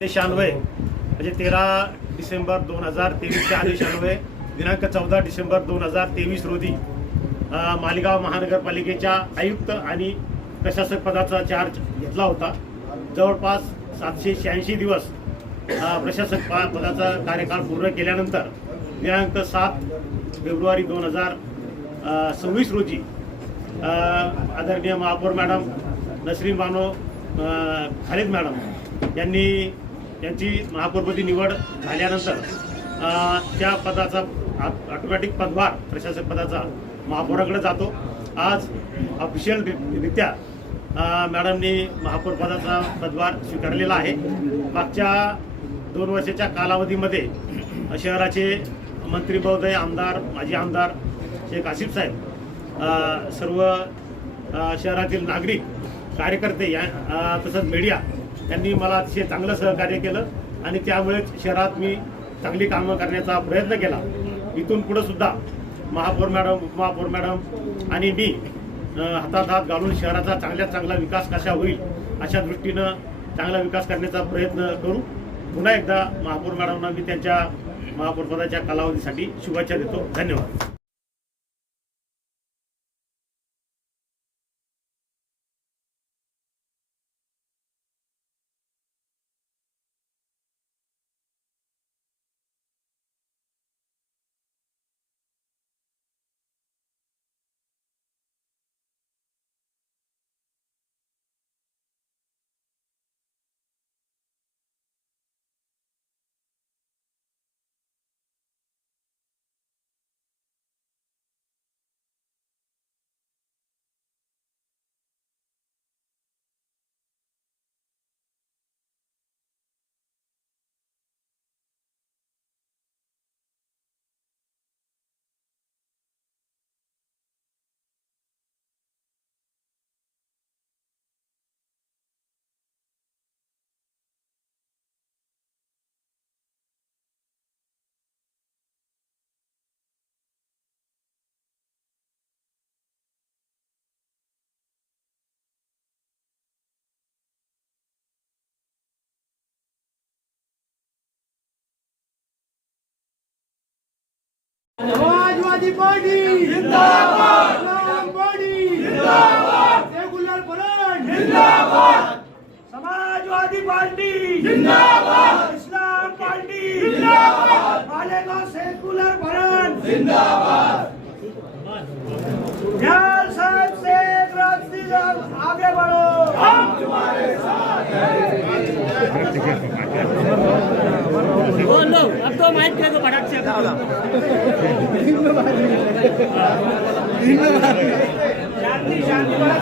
आदेशान्वये म्हणजे 13 डिसेंबर 2023च्या आदेशान्वये दिनांक 14 डिसेंबर 2023 रोजी मालेगाव महानगरपालिकेच्या आयुक्त आणि प्रशासक पदाचा चार्ज घेतला होता। जवळपास 786 दिवस प्रशासक पदाचा कार्यकाळ पूर्ण केल्यानंतर दिनांक 7 फेब्रुवारी 2026 रोजी आदरणीय महापौर मॅडम नसरीन बानो खालिद मॅडम यांनी त्यांची महापौरपदी निवड झाल्यानंतर त्या पदाचा ऑटोमॅटिक पदभार प्रशासक पदाचा महापौराकडे जातो। आज ऑफिशियलरित्या मॅडमनी महापौर पदाचा पदभार स्वीकारलेला आहे। मागच्या 2 वर्षाच्या कालावधीमध्ये शहराचे मंत्री महोदय, आमदार, माजी आमदार शेख आसिफ साहेब, सर्व शहरातील नागरिक, कार्यकर्ते तसंच मीडिया यांनी मला अतिशय चांगलं सहकार्य केलं आणि त्यामुळेच शहरात मी चांगली कामं करण्याचा प्रयत्न केला। इथून पुढे सुद्धा महापौर मॅडम, उपमहापौर मॅडम आणि मी हातात हात घालून शहराचा चांगल्यात चांगला विकास कसा होईल अशा दृष्टीनं चांगला विकास करण्याचा प्रयत्न करू। पुन्हा एकदा महापौर मॅडमना मी त्यांच्या महापौरपदाच्या कालावधीसाठी शुभेच्छा देतो। धन्यवाद। समाजवादी पार्टी जिंदाबाद, इस्लाम पार्टी जिंदाबाद, सेकुलर फ्रंट जिंदाबाद, समाजवादी पार्टी जिंदाबाद, इस्लाम पार्टी जिंदाबाद, मालेगांव सेकुलर फ्रंट जिंदाबाद। यार साहब से रास्ते आगे बढ़ो, हम तुम्हारे साथ हैं। बोलो, अब तो माइक दे दो फटाक से। शांति शांति वाला